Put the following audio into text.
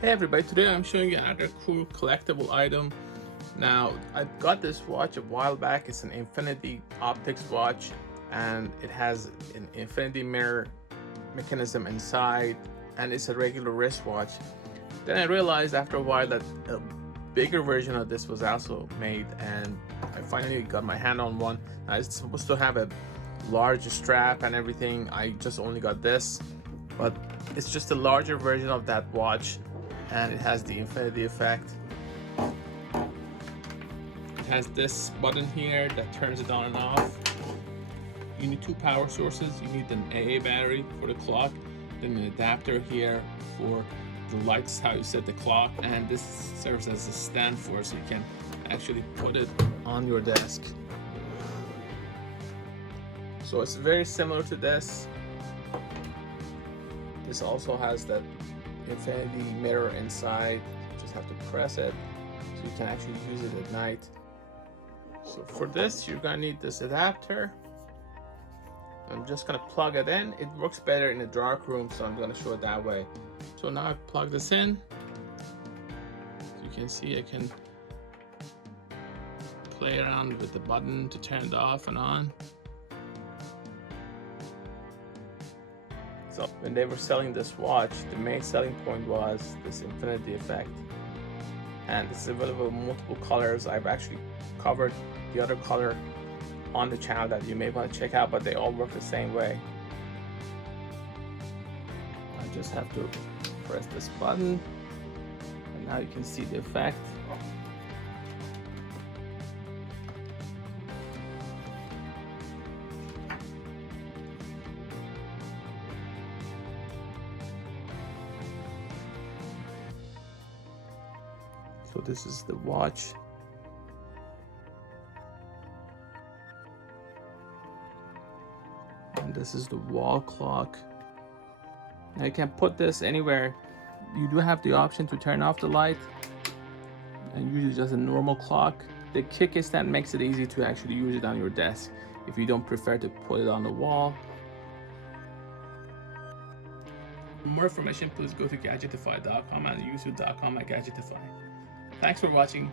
Hey everybody, today I'm showing you another cool collectible item. Now, I got this watch a while back. It's an infinity optics watch and it has an infinity mirror mechanism inside, and it's a regular wristwatch. Then I realized after a while that a bigger version of this was also made, and I finally got my hand on one. Now, it's supposed to have a large strap and everything. I just only got this, but it's just a larger version of that watch, and it has the infinity effect. It has this button here that turns it on and off. You need two power sources. You need an AA battery for the clock, then an adapter here for the lights, how you set the clock, and this serves as a stand for it so you can actually put it on your desk. So it's very similar to this. This also has that infinity mirror inside. You just have to press it so you can actually use it at night. So for this, you're gonna need this adapter. I'm just gonna plug it in. It works better in a dark room, so I'm gonna show it that way. So now I plug this in. As you can see, I can play around with the button to turn it off and on. So when they were selling this watch, the main selling point was this infinity effect. And this is available in multiple colors. I've actually covered the other color on the channel that you may want to check out, but they all work the same way. I just have to press this button, and now you can see the effect. So this is the watch. And this is the wall clock. Now you can put this anywhere. You do have the option to turn off the light and use it just a normal clock. The kickstand makes it easy to actually use it on your desk if you don't prefer to put it on the wall. For more information, please go to gadgetify.com and youtube.com/gadgetify. Thanks for watching.